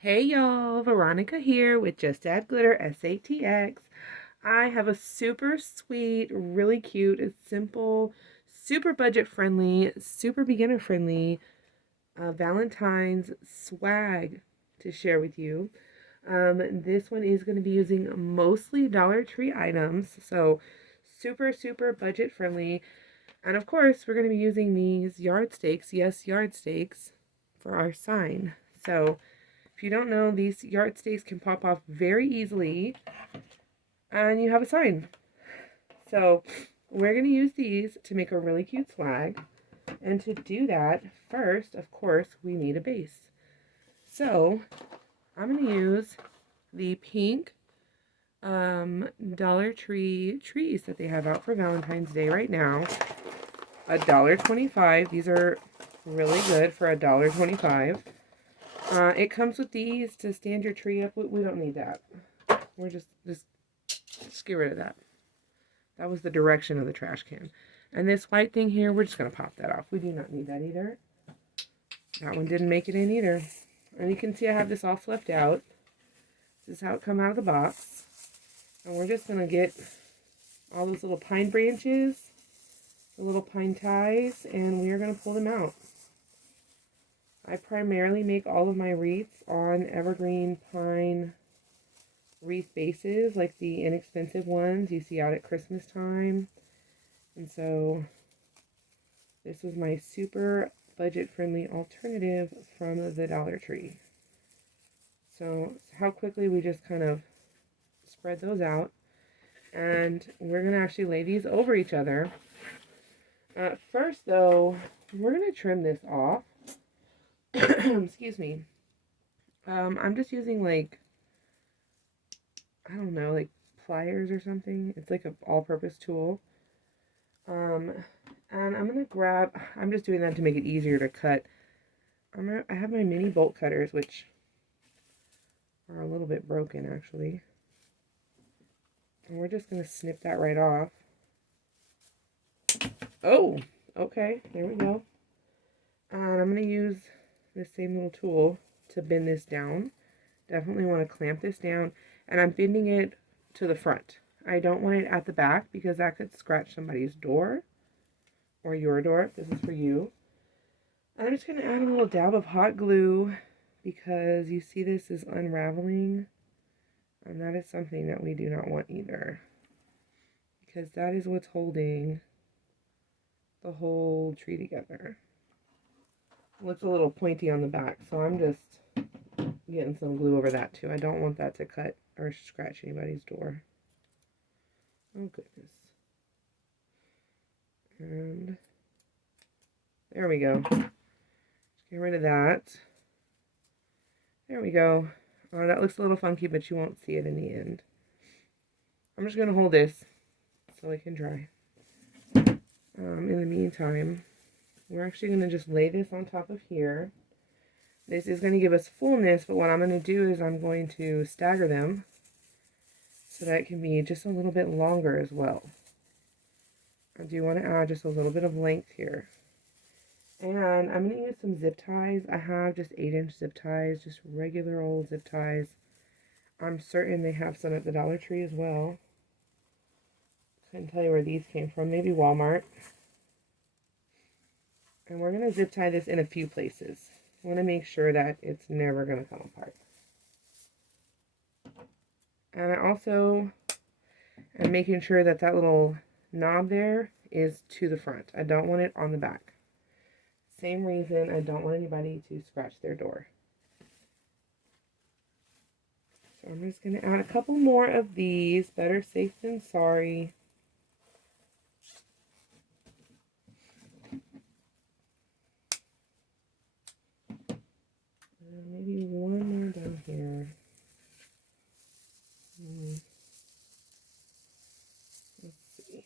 Hey y'all, Veronica here with Just Add Glitter SATX. I have a super sweet, really cute, simple, super budget friendly, super beginner friendly Valentine's swag to share with you. This one is going to be using mostly Dollar Tree items, so super budget friendly. And of course, we're going to be using these yard stakes, yes, yard stakes, for our sign. So if you don't know, these yard stakes can pop off very easily and you have a sign. So we're going to use these to make a really cute flag. And to do that, first, of course, we need a base. So I'm going to use the pink Dollar Tree trees that they have out for Valentine's Day right now. $1.25. These are really good for $1.25. It comes with these to stand your tree up. We don't need that. We're just get rid of that. That was the direction of the trash can. And this white thing here, we're just going to pop that off. We do not need that either. That one didn't make it in either. And you can see I have this all flipped out. This is how it come out of the box. And we're just going to get all those little pine branches, the little pine ties, and we are going to pull them out. I primarily make all of my wreaths on evergreen pine wreath bases, like the inexpensive ones you see out at Christmas time. And so this was my super budget friendly alternative from the Dollar Tree. So how quickly we just kind of spread those out, and we're going to actually lay these over each other. First though, we're going to trim this off. Excuse me. I'm just using like, I don't know, like pliers or something. It's like an all-purpose tool. And I'm gonna grab, I'm just doing that to make it easier to cut. I have my mini bolt cutters, which are a little bit broken actually. And we're just gonna snip that right off. Oh, okay, there we go. And I'm gonna use this same little tool to bend this down. Definitely want to clamp this down, and I'm bending it to the front. I don't want it at the back because that could scratch somebody's door or your door. This is for you. I'm just going to add a little dab of hot glue because you see this is unraveling, and that is something that we do not want either, because that is what's holding the whole tree together. It looks a little pointy on the back, so I'm just getting some glue over that too. I don't want that to cut or scratch anybody's door. Oh goodness. And there we go. Just get rid of that. There we go. That looks a little funky, but you won't see it in the end. I'm just going to hold this so it can dry. In the meantime, we're actually going to just lay this on top of here. This is going to give us fullness, but what I'm going to do is I'm going to stagger them so that it can be just a little bit longer as well. I do want to add just a little bit of length here. And I'm going to use some zip ties. I have just 8-inch zip ties, just regular old zip ties. I'm certain they have some at the Dollar Tree as well. Couldn't tell you where these came from, maybe Walmart. And we're going to zip tie this in a few places. I want to make sure that it's never going to come apart. And I also am making sure that that little knob there is to the front. I don't want it on the back. Same reason I don't want anybody to scratch their door. So I'm just going to add a couple more of these. Better safe than sorry. Maybe one more down here. Let's see.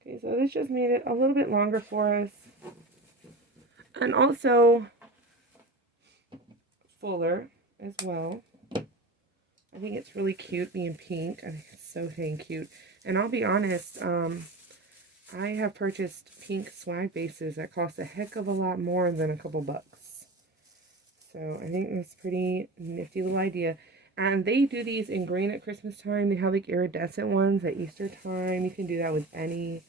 Okay, so this just made it a little bit longer for us. And also fuller as well. I think it's really cute being pink. I think it's so dang cute. And I'll be honest, I have purchased pink swag bases that cost a heck of a lot more than a couple bucks. So I think that's a pretty nifty little idea. And they do these in green at Christmas time. They have like iridescent ones at Easter time. You can do that with any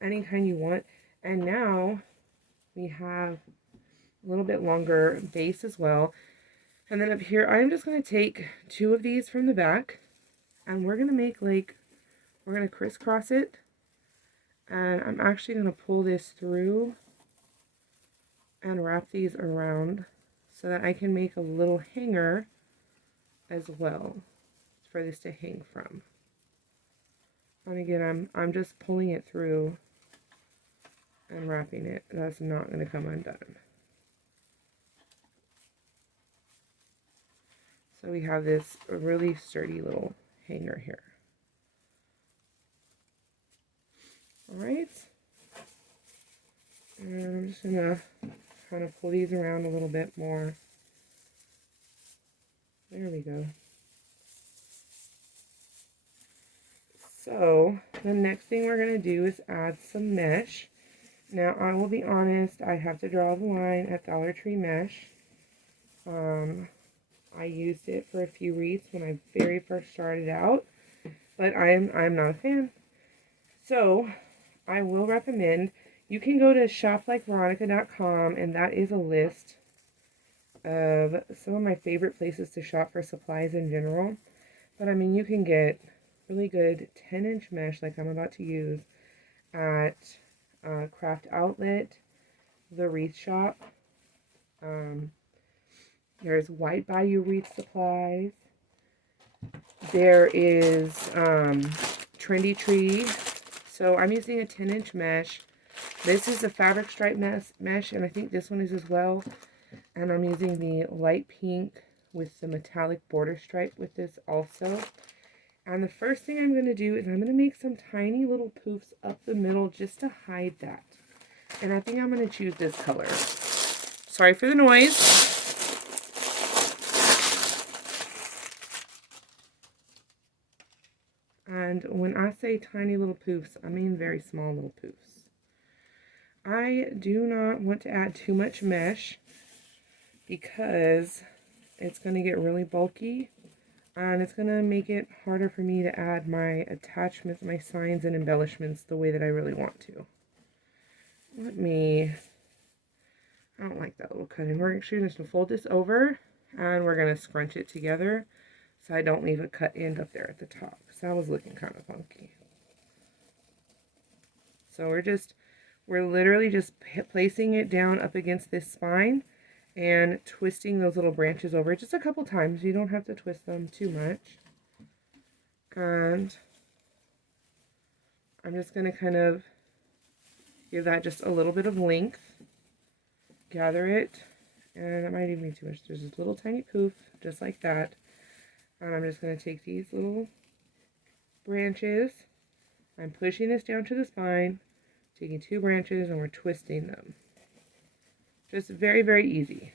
kind you want. And now we have a little bit longer base as well. And then up here, I'm just going to take 2 of these from the back. And we're going to make like, we're going to crisscross it. And I'm actually going to pull this through and wrap these around so that I can make a little hanger as well for this to hang from. And again, I'm just pulling it through and wrapping it. That's not going to come undone. So we have this really sturdy little hanger here. Alright. And I'm just going to kind of pull these around a little bit more. There we go. So the next thing we're going to do is add some mesh. Now I will be honest, I have to draw the line at Dollar Tree mesh. I used it for a few wreaths when I very first started out, but I'm not a fan. So I will recommend, you can go to shoplikeveronica.com, and that is a list of some of my favorite places to shop for supplies in general. But I mean, you can get really good 10-inch mesh like I'm about to use at Craft Outlet, the Wreath Shop. There's White Bayou Wreath Supplies. There is Trendy Tree. So I'm using a 10-inch mesh. This is a fabric stripe mesh, and I think this one is as well. And I'm using the light pink with the metallic border stripe with this also. And the first thing I'm going to do is I'm going to make some tiny little poofs up the middle just to hide that. And I think I'm going to choose this color. Sorry for the noise. And when I say tiny little poofs, I mean very small little poofs. I do not want to add too much mesh because it's going to get really bulky and it's going to make it harder for me to add my attachments, my signs and embellishments the way that I really want to. I don't like that little cut in. We're actually just going to fold this over and we're going to scrunch it together so I don't leave a cut end up there at the top. That was looking kind of funky. So we're literally just placing it down up against this spine and twisting those little branches over just a couple times. You don't have to twist them too much. And I'm just going to kind of give that just a little bit of length. Gather it. And it might even be too much. There's this little tiny poof, just like that. And I'm just going to take these little branches. I'm pushing this down to the spine, taking 2 branches, and we're twisting them. Just very, very easy.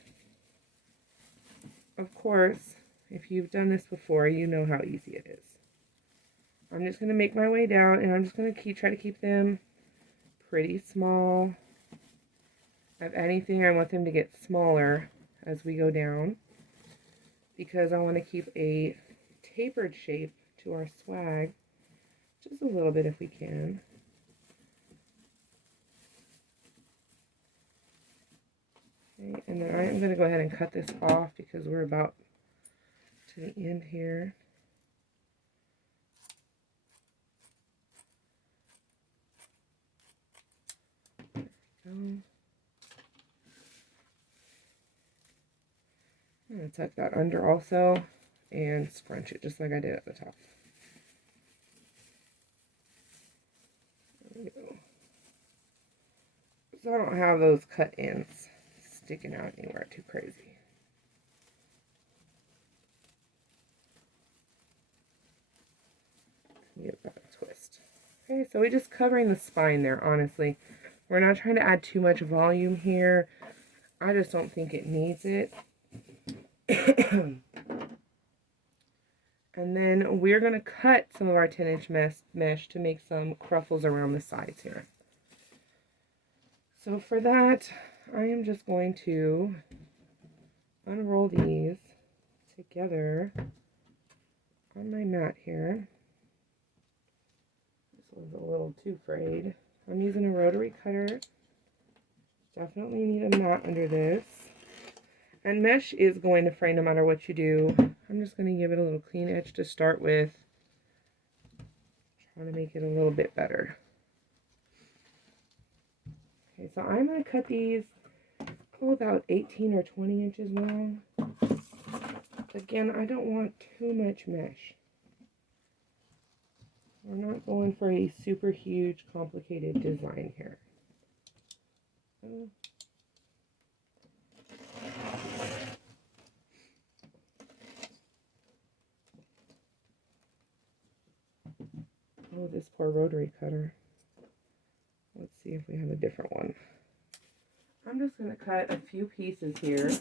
Of course, if you've done this before, you know how easy it is. I'm just going to make my way down, and I'm just going to try to keep them pretty small. If anything, I want them to get smaller as we go down, because I want to keep a tapered shape to our swag. Just a little bit if we can. Okay, and then I am going to go ahead and cut this off because we're about to the end here. There we go. I'm going to tuck that under also and scrunch it just like I did at the top. So I don't have those cut ends sticking out anywhere too crazy. Give that a twist. Okay, so we're just covering the spine there, honestly. We're not trying to add too much volume here. I just don't think it needs it. And then we're going to cut some of our 10-inch mesh to make some ruffles around the sides here. So for that, I am just going to unroll these together on my mat here. This one's a little too frayed. I'm using a rotary cutter. Definitely need a mat under this. And mesh is going to fray no matter what you do. I'm just going to give it a little clean edge to start with. Trying to make it a little bit better. Okay, so I'm going to cut these about 18 or 20 inches long. Again, I don't want too much mesh. We're not going for a super huge, complicated design here. Oh, this poor rotary cutter. Let's see if we have a different one. I'm just going to cut a few pieces here.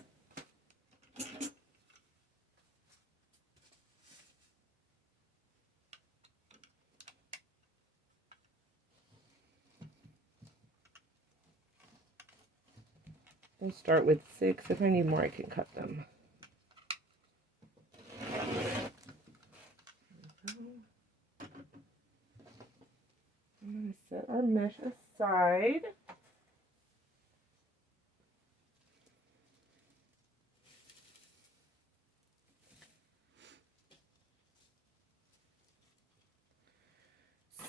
We'll start with 6. If I need more, I can cut them. I'm going to set our mesh aside.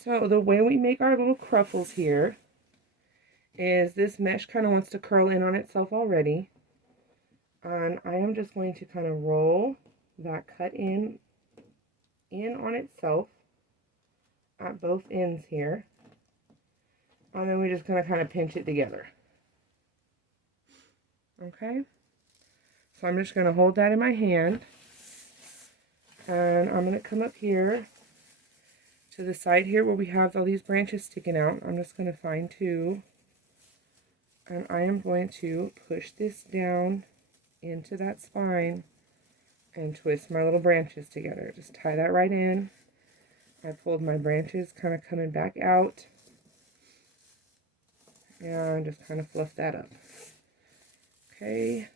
So the way we make our little ruffles here is this mesh kind of wants to curl in on itself already. And I am just going to kind of roll that cut in on itself at both ends here. And then we're just going to kind of pinch it together. Okay? So I'm just going to hold that in my hand. And I'm going to come up here to the side here where we have all these branches sticking out. I'm just going to find 2. And I am going to push this down into that spine and twist my little branches together. Just tie that right in. I pulled my branches kind of coming back out. And just kind of fluff that up. Okay.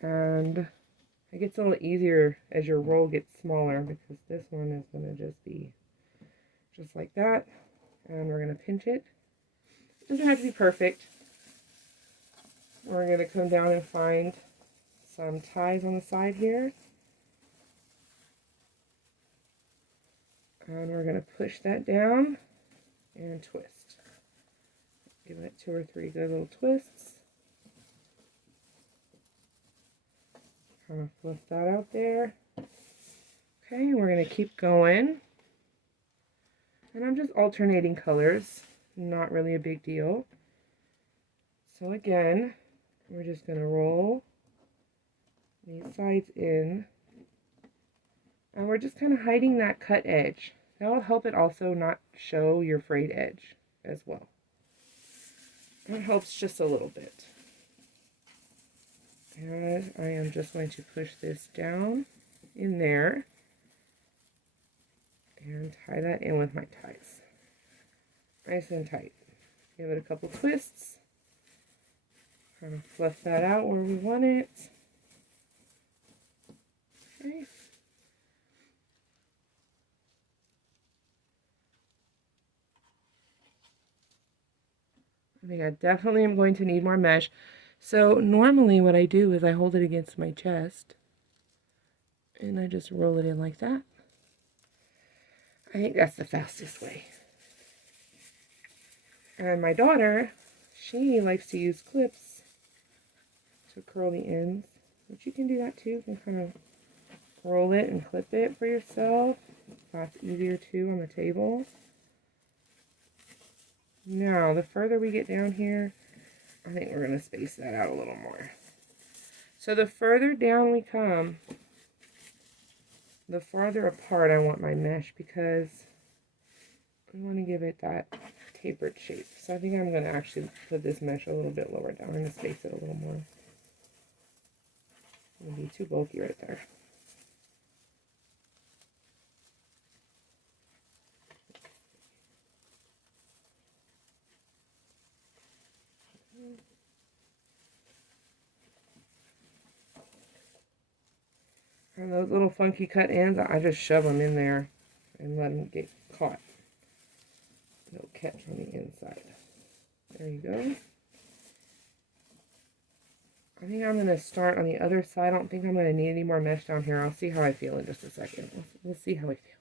And it gets a little easier as your roll gets smaller because this one is going to just be just like that. And we're going to pinch it. It doesn't have to be perfect. We're going to come down and find some ties on the side here. And we're going to push that down and twist. Give it 2 or 3 good little twists. Kind of fluff that out there. Okay, we're going to keep going. And I'm just alternating colors. Not really a big deal. So again, we're just going to roll these sides in. And we're just kind of hiding that cut edge. That will help it also not show your frayed edge as well. That helps just a little bit. And I am just going to push this down in there and tie that in with my ties. Nice and tight. Give it a couple twists. Kind of fluff that out where we want it. Okay. I think I definitely am going to need more mesh. So normally what I do is I hold it against my chest and I just roll it in like that. I think that's the fastest way. And my daughter, she likes to use clips to curl the ends, but you can do that too. You can kind of roll it and clip it for yourself. That's easier too on the table. Now, the further we get down here, I think we're going to space that out a little more. So the further down we come, the farther apart I want my mesh because I want to give it that tapered shape. So I think I'm going to actually put this mesh a little bit lower down. I'm going to space it a little more. It would be too bulky right there. And those little funky cut ends, I just shove them in there and let them get caught. They'll catch on the inside. There you go. I think I'm going to start on the other side. I don't think I'm going to need any more mesh down here. I'll see how I feel in just a second. We'll see how we feel.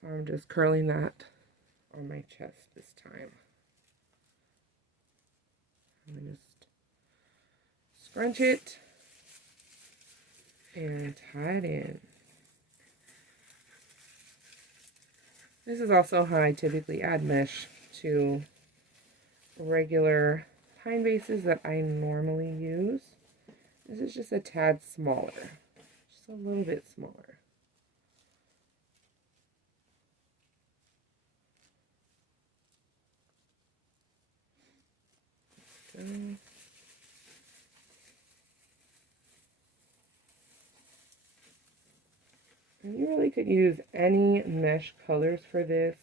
So I'm just curling that on my chest this time. I'm going to just scrunch it and tie it in. This is also how I typically add mesh to regular pine bases that I normally use. This is just a tad smaller, just a little bit smaller. So, and you really could use any mesh colors for this.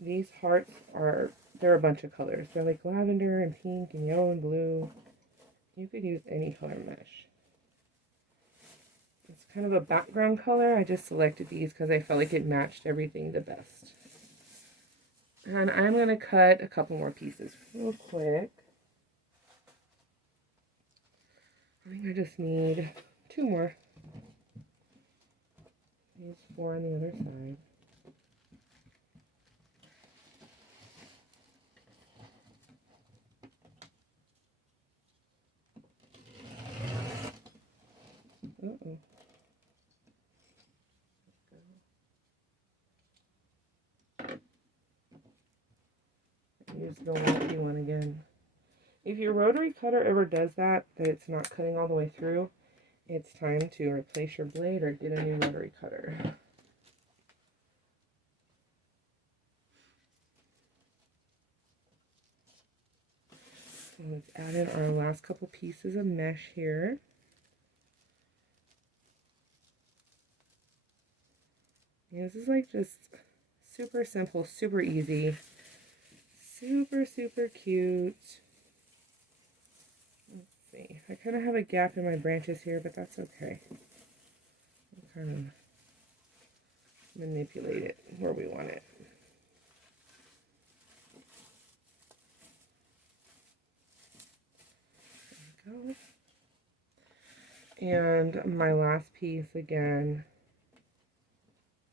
These hearts are, they're a bunch of colors. They're like lavender and pink and yellow and blue. You could use any color mesh. It's kind of a background color. I just selected these because I felt like it matched everything the best. And I'm going to cut a couple more pieces real quick. I think I just need 2 more. Use 4 on the other side. Uh-oh. Use the lucky one again. If your rotary cutter ever does that it's not cutting all the way through, it's time to replace your blade or get a new rotary cutter. So let's add in our last couple pieces of mesh here. And this is like just super simple, super easy, super cute. Let's see. I kind of have a gap in my branches here, but that's okay. I'll kind of manipulate it where we want it. There we go. And my last piece again,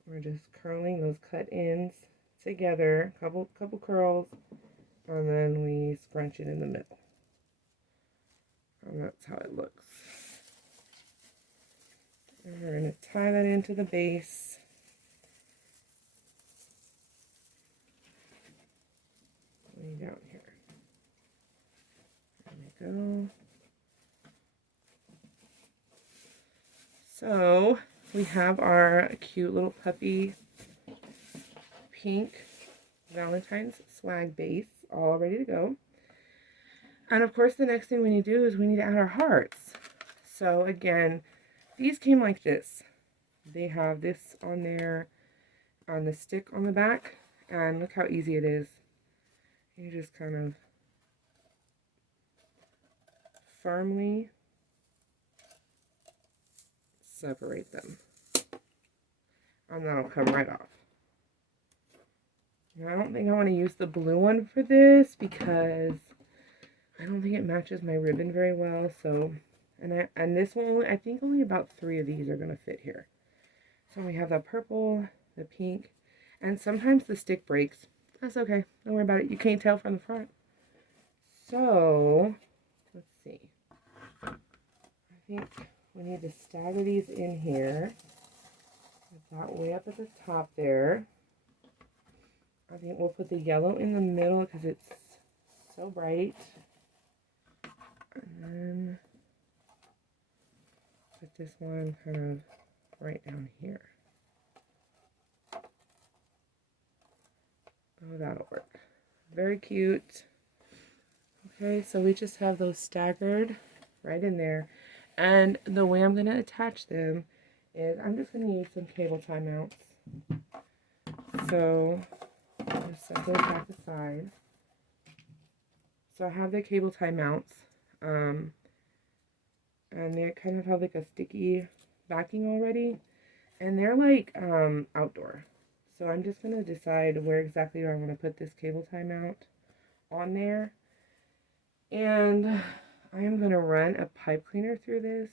we're just curling those cut ends together, couple curls, and then we scrunch it in the middle. And that's how it looks. And we're going to tie that into the base. Way down here. There we go. So we have our cute little puppy pink Valentine's swag base all ready to go. And of course the next thing we need to do is we need to add our hearts. So again, these came like this. They have this on there on the stick on the back, and look how easy it is. You just kind of firmly separate them, and that'll come right off. Now, I don't think I want to use the blue one for this because I don't think it matches my ribbon very well. So, and this one, I think only about 3 of these are going to fit here. So we have the purple, the pink, and sometimes the stick breaks. That's okay. Don't worry about it. You can't tell from the front. So, let's see. I think we need to stagger these in here. Put that way up at the top there. I think we'll put the yellow in the middle because it's so bright. And then put this one kind of right down here. Oh, that'll work. Very cute. Okay, so we just have those staggered right in there. And the way I'm going to attach them is I'm just going to use some cable tie mounts. So just set those back aside. So I have the cable tie mounts. And they kind of have like a sticky backing already. And they're like outdoor. So I'm just going to decide where exactly I want to put this cable tie mount on there. And I am going to run a pipe cleaner through this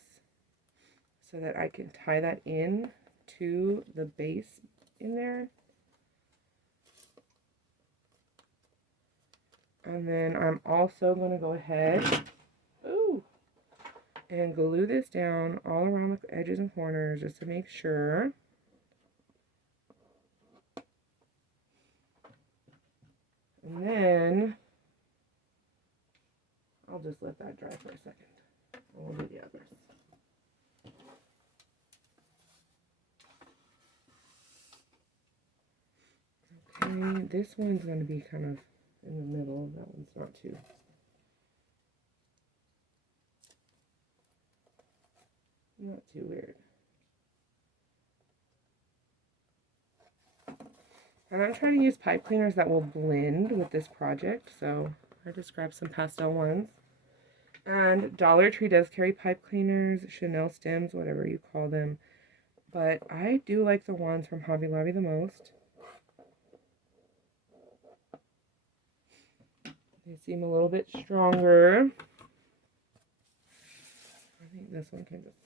so that I can tie that in to the base in there. And then I'm also going to go ahead and glue this down all around the edges and corners just to make sure. And then I'll just let that dry for a second. We'll do the others. Okay, this one's going to be kind of in the middle. That one's not too. Not too weird. And I'm trying to use pipe cleaners that will blend with this project, so I just grabbed some pastel ones. And Dollar Tree does carry pipe cleaners, chenille stems, whatever you call them. But I do like the ones from Hobby Lobby the most. They seem a little bit stronger. I think this one can just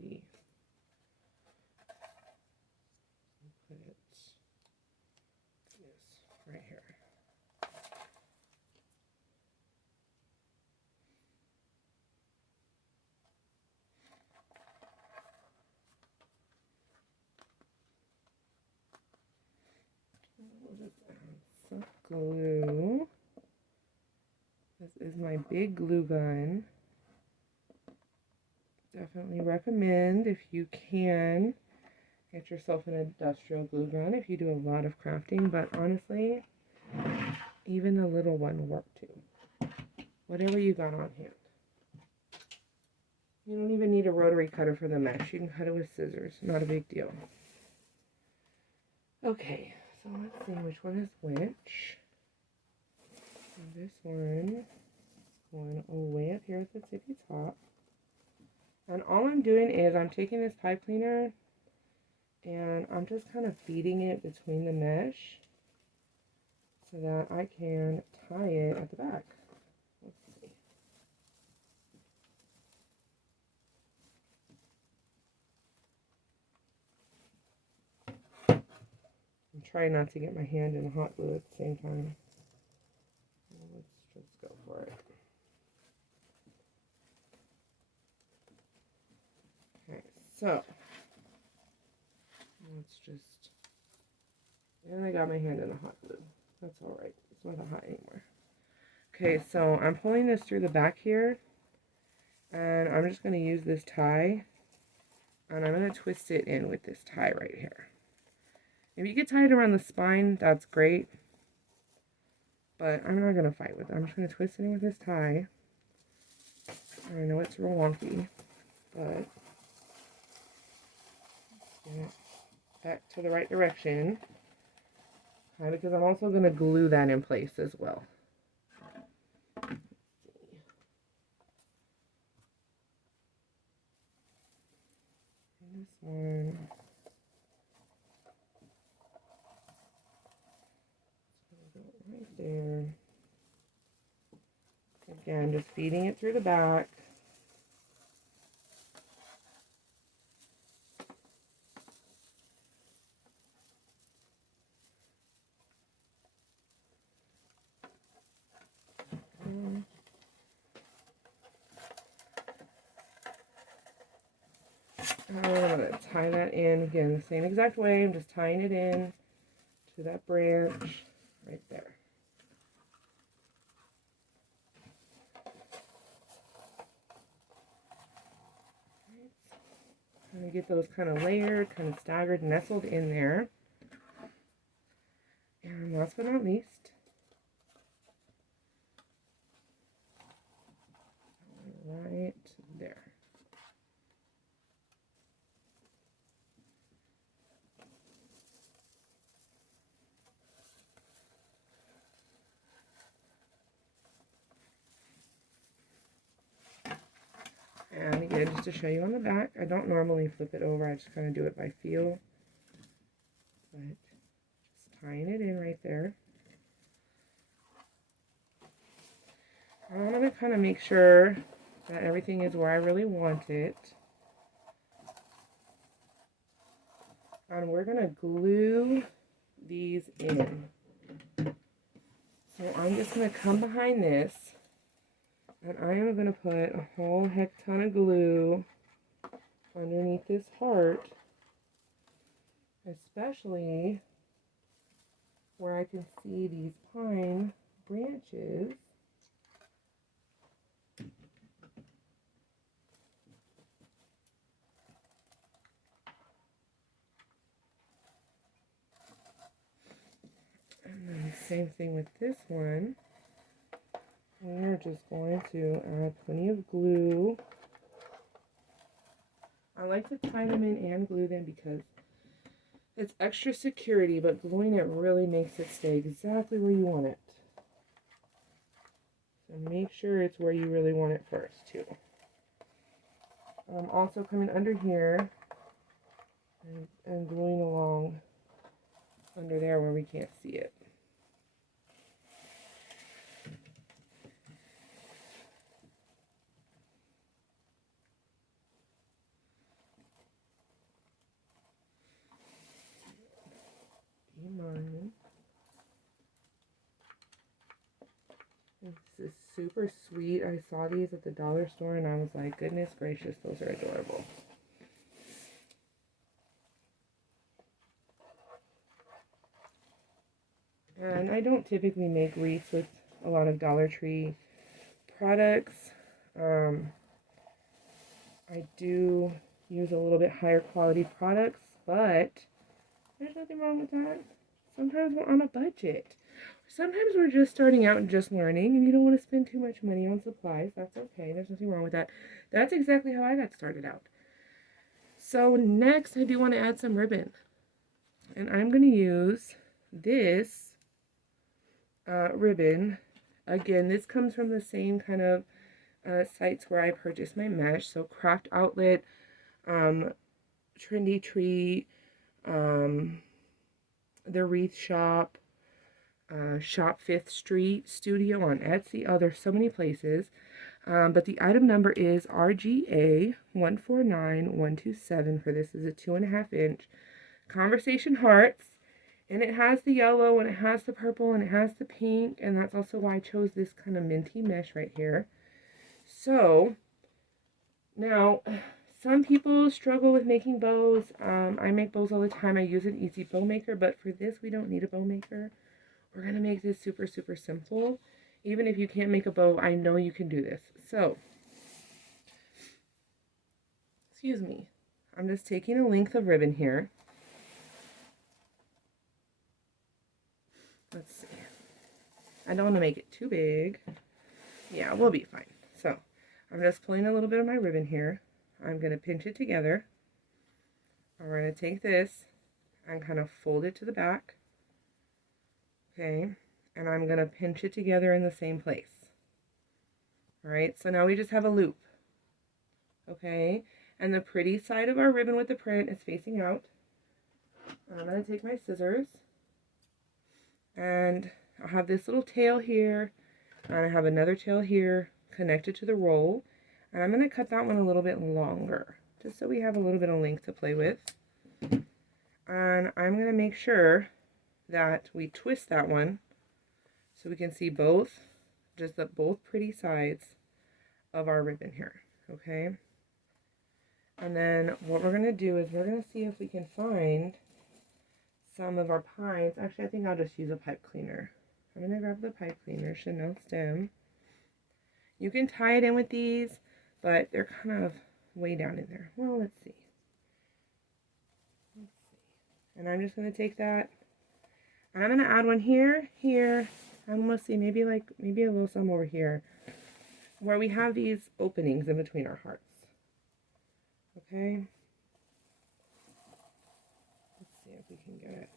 be. Put it right here. We'll just add some glue. This is my big glue gun. Definitely recommend, if you can, get yourself an industrial glue gun if you do a lot of crafting, but honestly, even a little one will work too. Whatever you got on hand. You don't even need a rotary cutter for the mesh. You can cut it with scissors. Not a big deal. Okay, so let's see which one is which. And this one is going way up here at the tippy top. And all I'm doing is I'm taking this pipe cleaner and I'm just kind of feeding it between the mesh so that I can tie it at the back. Let's see. I'm trying not to get my hand in the hot glue at the same time. Let's just go for it. Okay, so let's just, and I got my hand in the hot glue. That's alright, it's not hot anymore. Okay, so I'm pulling this through the back here, and I'm just going to use this tie, and I'm going to twist it in with this tie right here. If you get tied around the spine, that's great, but I'm not going to fight with it. I'm just going to twist it in with this tie. I know it's real wonky, but get it back to the right direction. Okay, because I'm also going to glue that in place as well. This one. It's going to go right there. Again, just feeding it through the back. I'm going to tie that in again the same exact way. I'm just tying it in to that branch right there. Kind of get those kind of layered, kind of staggered, nestled in there. And last but not least, right there. And again, just to show you on the back, I don't normally flip it over, I just kind of do it by feel. But just tying it in right there. I'm going to kind of make sure that everything is where I really want it. And we're going to glue these in. So I'm just going to come behind this, and I am going to put a whole heck ton of glue underneath this heart, especially where I can see these pine branches. And then same thing with this one. We're just going to add plenty of glue. I like to tie them in and glue them because it's extra security, but gluing it really makes it stay exactly where you want it. So make sure it's where you really want it first, too. I'm also coming under here and gluing along under there where we can't see it. Mine. This is super sweet. I saw these at the dollar store and I was like, goodness gracious, those are adorable. And I don't typically make wreaths with a lot of Dollar Tree products. I do use a little bit higher quality products, but there's nothing wrong with that. Sometimes we're on a budget. Sometimes we're just starting out and just learning, and you don't want to spend too much money on supplies. That's okay. There's nothing wrong with that. That's exactly how I got started out. So next, I do want to add some ribbon. And I'm going to use this ribbon. Again, this comes from the same kind of sites where I purchased my mesh. So Craft Outlet, Trendy Tree, the Wreath Shop, Shop 5th Street Studio on Etsy. Oh, there's so many places. But the item number is RGA 149127 for this. Is a 2.5 inch conversation hearts. And it has the yellow, and it has the purple, and it has the pink. And that's also why I chose this kind of minty mesh right here. So, now, some people struggle with making bows. I make bows all the time. I use an easy bow maker, but for this, we don't need a bow maker. We're going to make this super, super simple. Even if you can't make a bow, I know you can do this. So, excuse me. I'm just taking a length of ribbon here. Let's see. I don't want to make it too big. Yeah, we'll be fine. So, I'm just pulling a little bit of my ribbon here. I'm going to pinch it together. We're going to take this and kind of fold it to the back. Okay, and I'm going to pinch it together in the same place. Alright, so now we just have a loop. Okay, and the pretty side of our ribbon with the print is facing out. And I'm going to take my scissors, and I'll have this little tail here, and I have another tail here connected to the roll. And I'm going to cut that one a little bit longer, just so we have a little bit of length to play with. And I'm going to make sure that we twist that one so we can see both pretty sides of our ribbon here. Okay, and then what we're going to do is we're going to see if we can find some of our pines. Actually, I think I'll just use a pipe cleaner. I'm going to grab the pipe cleaner, chenille stem. You can tie it in with these, but they're kind of way down in there. Well, let's see. And I'm just going to take that. I'm going to add one here, here. I'm going to see maybe a little some over here, where we have these openings in between our hearts. Okay. Let's see if we can get it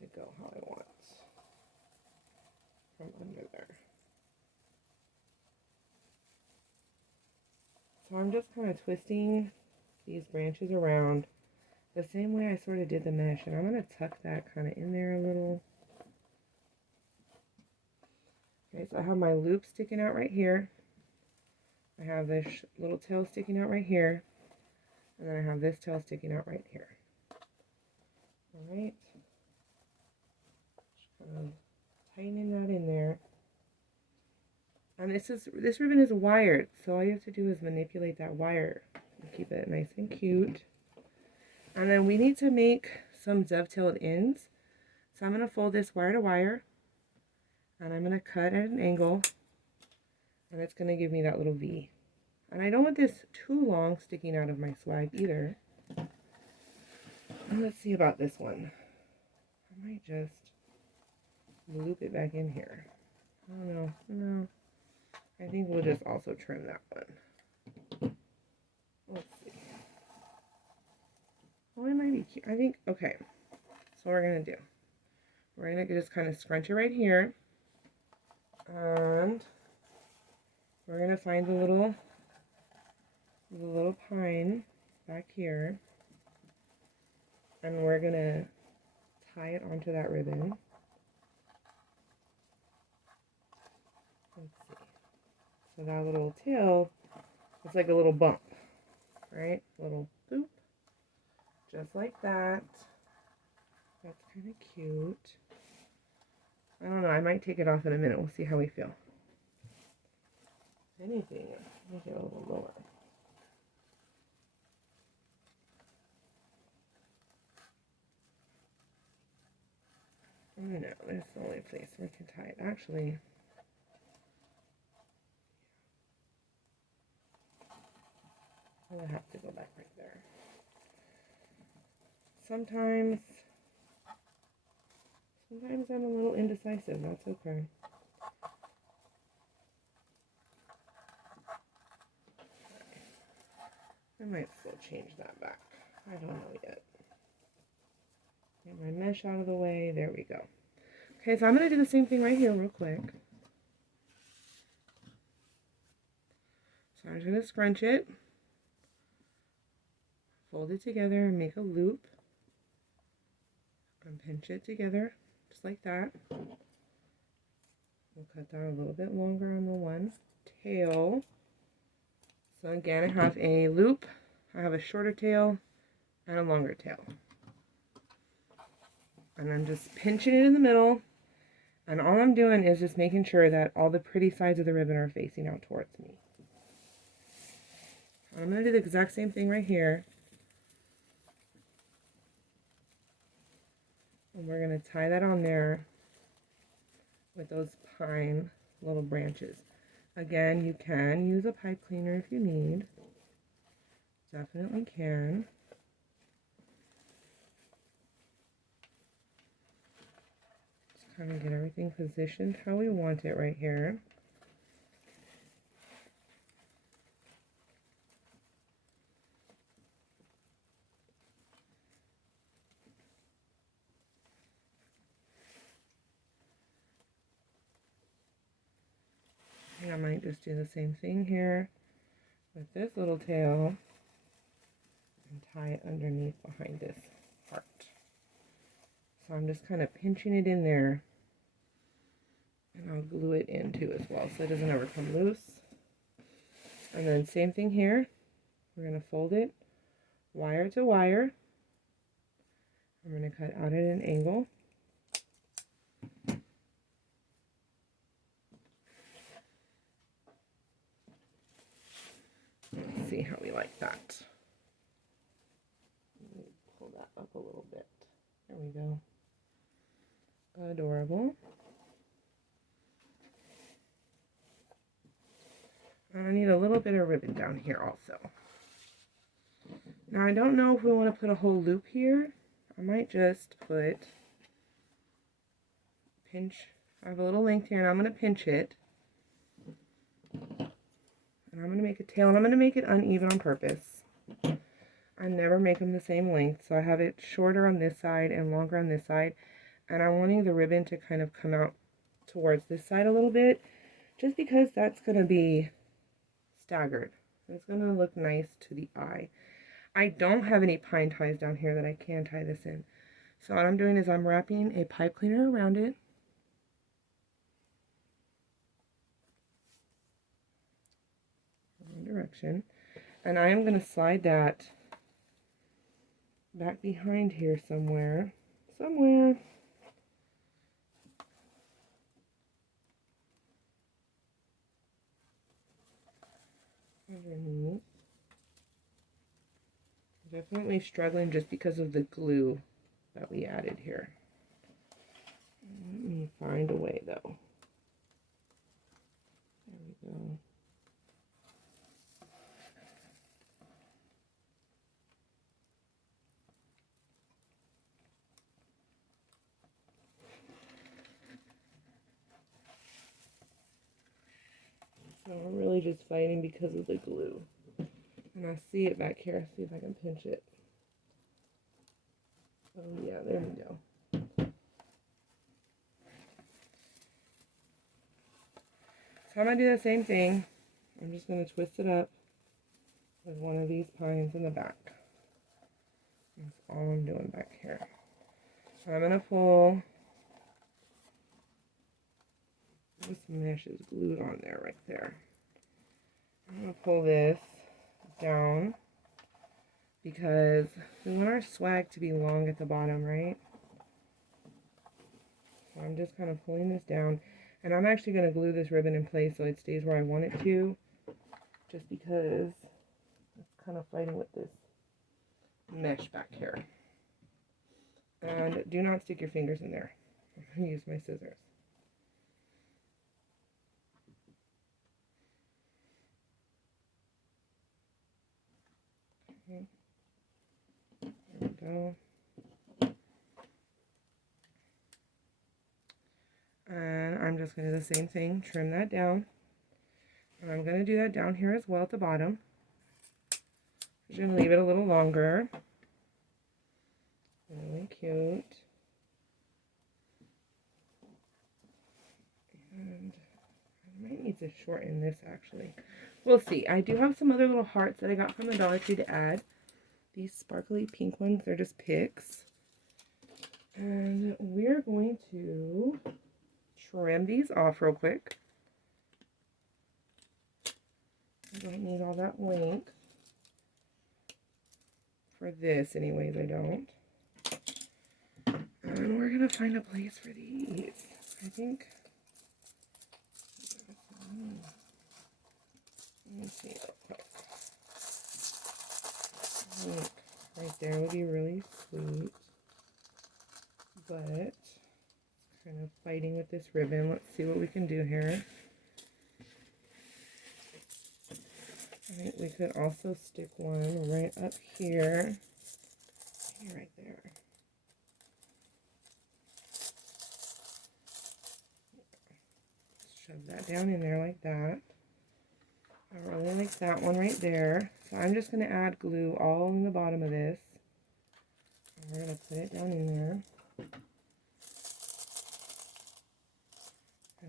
to go how I want from under there. So I'm just kind of twisting these branches around the same way I sort of did the mesh, and I'm going to tuck that kind of in there a little. Okay, so I have my loop sticking out right here. I have this little tail sticking out right here, and then I have this tail sticking out right here. All right, just kind of tightening that in there. And this ribbon is wired, so all you have to do is manipulate that wire and keep it nice and cute. And then we need to make some dovetailed ends. So I'm going to fold this wire to wire, and I'm going to cut at an angle, and it's going to give me that little V. And I don't want this too long sticking out of my swag either. And let's see about this one. I might just loop it back in here. I don't know. No. I think we'll just also trim that one. Let's see. Oh, it might be cute. I think, okay. So what we're going to do. We're going to just kind of scrunch it right here. And we're going to find the little pine back here. And we're going to tie it onto that ribbon. Let's see. So that little tail, it's like a little bump, right? Little boop. Just like that. That's kind of cute. I don't know, I might take it off in a minute. We'll see how we feel. If anything, make it a little lower. Oh no, there's the only place we can tie it. Actually, I'm gonna have to go back right there. Sometimes I'm a little indecisive. That's okay. I might still change that back. I don't know yet. Get my mesh out of the way. There we go. Okay, so I'm going to do the same thing right here real quick. So I'm just going to scrunch it, fold it together, and make a loop. And pinch it together, just like that. We'll cut that a little bit longer on the one tail. So again, I have a loop, I have a shorter tail, and a longer tail. And I'm just pinching it in the middle. And all I'm doing is just making sure that all the pretty sides of the ribbon are facing out towards me. I'm going to do the exact same thing right here. And we're going to tie that on there with those pine little branches. Again, you can use a pipe cleaner if you need. Definitely can. Just kind of get everything positioned how we want it right here. I might just do the same thing here with this little tail and tie it underneath behind this part. So I'm just kind of pinching it in there, and I'll glue it in too as well so it doesn't ever come loose. And then same thing here. We're going to fold it wire to wire. I'm going to cut out at an angle. Let's see how we like that. Let me pull that up a little bit. There we go. Adorable. And I need a little bit of ribbon down here also. Now I don't know if we want to put a whole loop here. I might just pinch. I have a little length here and I'm going to pinch it. And I'm going to make a tail, and I'm going to make it uneven on purpose. I never make them the same length, so I have it shorter on this side and longer on this side. And I'm wanting the ribbon to kind of come out towards this side a little bit, just because that's going to be staggered. It's going to look nice to the eye. I don't have any pine ties down here that I can tie this in. So what I'm doing is I'm wrapping a pipe cleaner around it. One direction. And I am going to slide that back behind here somewhere. Underneath. Definitely struggling just because of the glue that we added here. Let me find a way though. There we go. So I'm really just fighting because of the glue. And I see it back here. See if I can pinch it. Oh yeah, there we go. So I'm going to do the same thing. I'm just going to twist it up with one of these pines in the back. That's all I'm doing back here. I'm going to pull. This mesh is glued on there right there. I'm going to pull this down because we want our swag to be long at the bottom, right? So I'm just kind of pulling this down, and I'm actually going to glue this ribbon in place so it stays where I want it to, just because it's kind of fighting with this mesh back here. And do not stick your fingers in there. I'm going to use my scissors. Okay. There we go. And I'm just going to do the same thing, trim that down. And I'm going to do that down here as well at the bottom. I'm going to leave it a little longer. Really cute. And I might need to shorten this actually. We'll see. I do have some other little hearts that I got from the Dollar Tree to add. These sparkly pink ones, they're just picks. And we're going to trim these off real quick. I don't need all that length. For this anyways, I don't. And we're going to find a place for these. I think. Let me see real quick. I think right there would be really sweet. But it's kind of fighting with this ribbon. Let's see what we can do here. I think we could also stick one right up here. Maybe right there. Shove that down in there like that. I really like that one right there. So I'm just going to add glue all in the bottom of this. And we're going to put it down in there.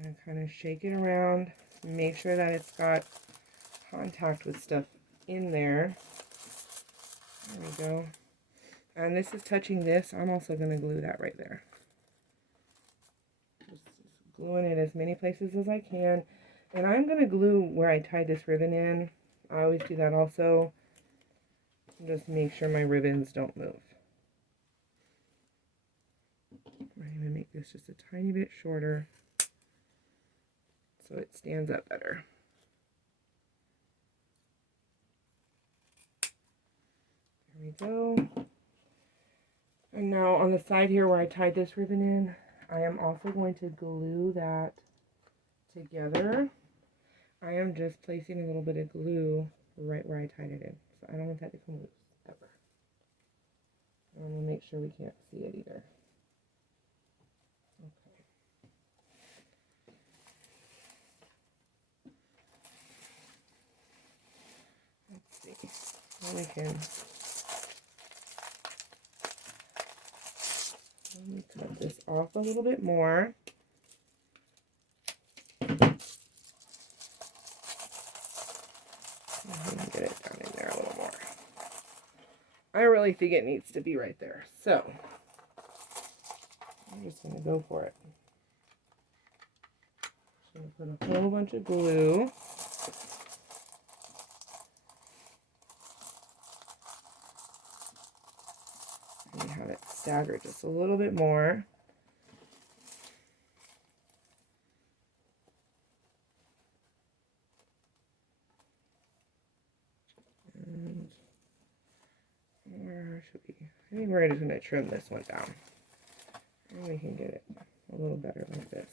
And kind of shake it around. Make sure that it's got contact with stuff in there. There we go. And this is touching this. I'm also going to glue that right there. Just gluing it as many places as I can. And I'm going to glue where I tied this ribbon in. I always do that also. Just make sure my ribbons don't move. I'm going to make this just a tiny bit shorter so it stands up better. There we go. And now on the side here where I tied this ribbon in, I am also going to glue that together. I am just placing a little bit of glue right where I tied it in. So I don't want that to come loose, ever. I want to make sure we can't see it either. Okay. Let's see. Then we can... Let me cut this off a little bit more. really think it needs to be right there. So I'm just going to go for it. Just going to put a whole bunch of glue. And have it staggered just a little bit more. And where should we? I think we're just going to trim this one down. And we can get it a little better like this.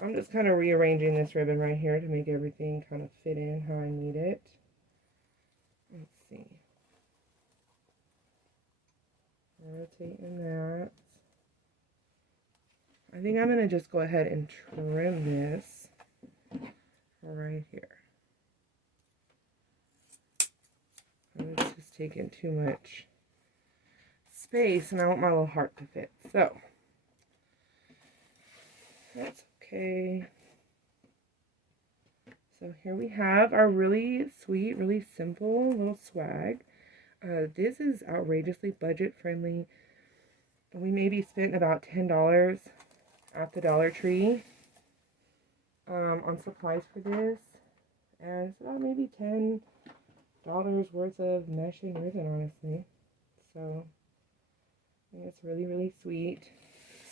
I'm just kind of rearranging this ribbon right here to make everything kind of fit in how I need it. Let's see. Rotating that. I think I'm going to just go ahead and trim this right here. It's just taking too much space, and I want my little heart to fit. So that's okay. So here we have our really sweet, really simple little swag. This is outrageously budget friendly. We maybe spent about $10 at the Dollar Tree on supplies for this. And it's about maybe $10 worth of mesh and ribbon, honestly. So I think it's really, really sweet.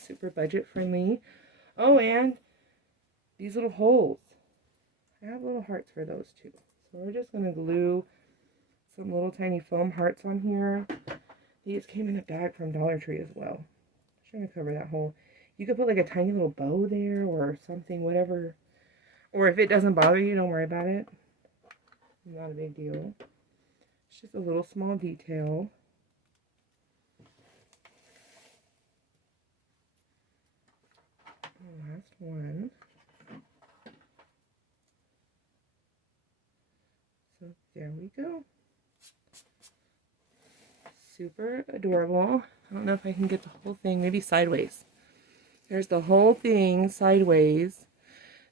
Super budget friendly. Oh, and these little holes. I have little hearts for those too. So we're just going to glue some little tiny foam hearts on here. These came in a bag from Dollar Tree as well. I'm trying to cover that hole. You could put like a tiny little bow there or something, whatever. Or if it doesn't bother you, don't worry about it. Not a big deal. It's just a little small detail. Last one. So there we go. Super adorable. I don't know if I can get the whole thing, maybe sideways. There's the whole thing sideways.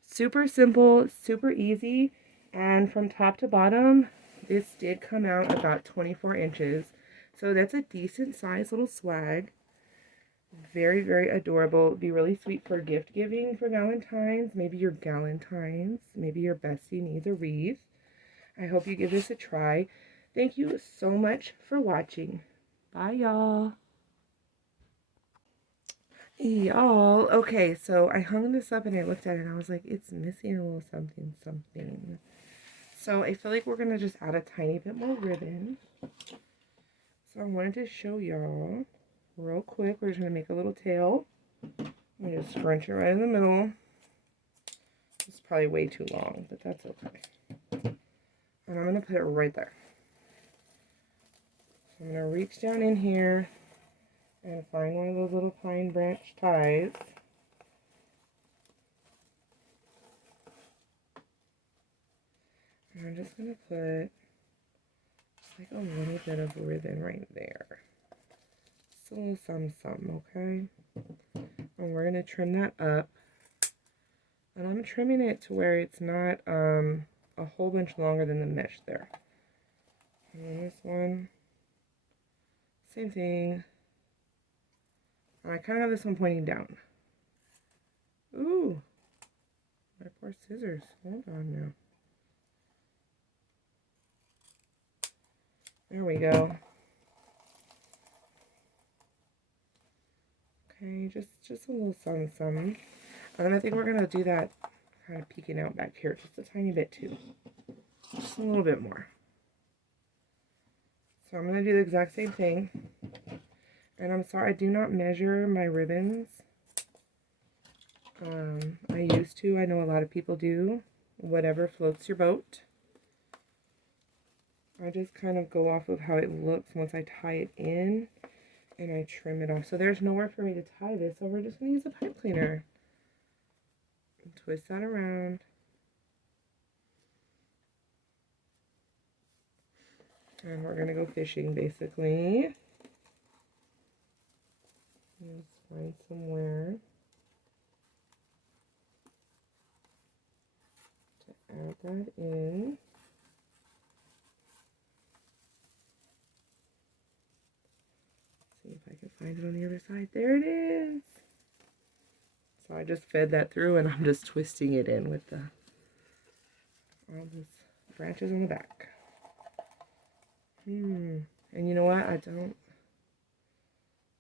Super simple, super easy, and from top to bottom, this did come out about 24 inches. So that's a decent sized little swag. Very, very adorable. It'd be really sweet for gift giving for Valentine's. Maybe your galentines. Maybe your bestie needs a wreath. I hope you give this a try. Thank you so much for watching. Bye, y'all. Y'all, okay, so I hung this up and I looked at it and I was like, it's missing a little something, something. So I feel like we're going to just add a tiny bit more ribbon. So I wanted to show y'all real quick. We're just going to make a little tail. I'm just scrunch it right in the middle. It's probably way too long, but that's okay. And I'm going to put it right there. So I'm going to reach down in here and find one of those little pine branch ties. And I'm just going to put just like a little bit of ribbon right there. Just a little some, okay? And we're going to trim that up. And I'm trimming it to where it's not a whole bunch longer than the mesh there. And this one, same thing. I kind of have this one pointing down. Ooh, my poor scissors. Hold on now. There we go. Okay, just a little some. And I think we're going to do that kind of peeking out back here just a tiny bit too. Just a little bit more. So I'm going to do the exact same thing. And I'm sorry, I do not measure my ribbons. I used to. I know a lot of people do. Whatever floats your boat. I just kind of go off of how it looks once I tie it in. And I trim it off. So there's nowhere for me to tie this. So we're just going to use a pipe cleaner. And twist that around. And we're going to go fishing, basically. Let's find somewhere to add that in. See if I can find it on the other side. There it is. So I just fed that through and I'm just twisting it in with the all these branches on the back. And you know what? I don't,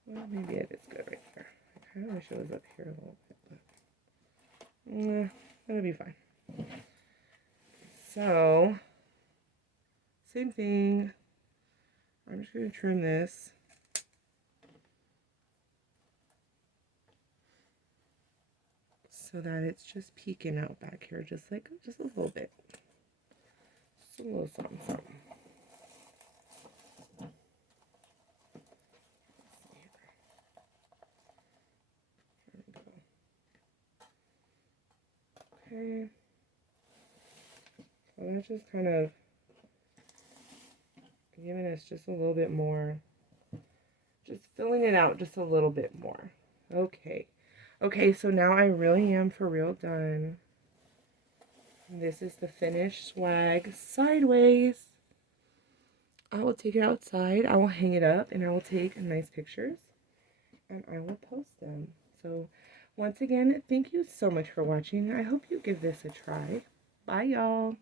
well, maybe it is good right there. I kind of wish it was up here a little bit, but that'll be fine. So, same thing. I'm just going to trim this. So that it's just peeking out back here, just a little bit. Just a little something, something. Okay. So that's just kind of giving us just a little bit more, just filling it out just a little bit more. Okay. Okay, so now I really am for real done. This is the finished swag sideways. I will take it outside. I will hang it up and I will take nice pictures and I will post them. So once again, thank you so much for watching. I hope you give this a try. Bye, y'all.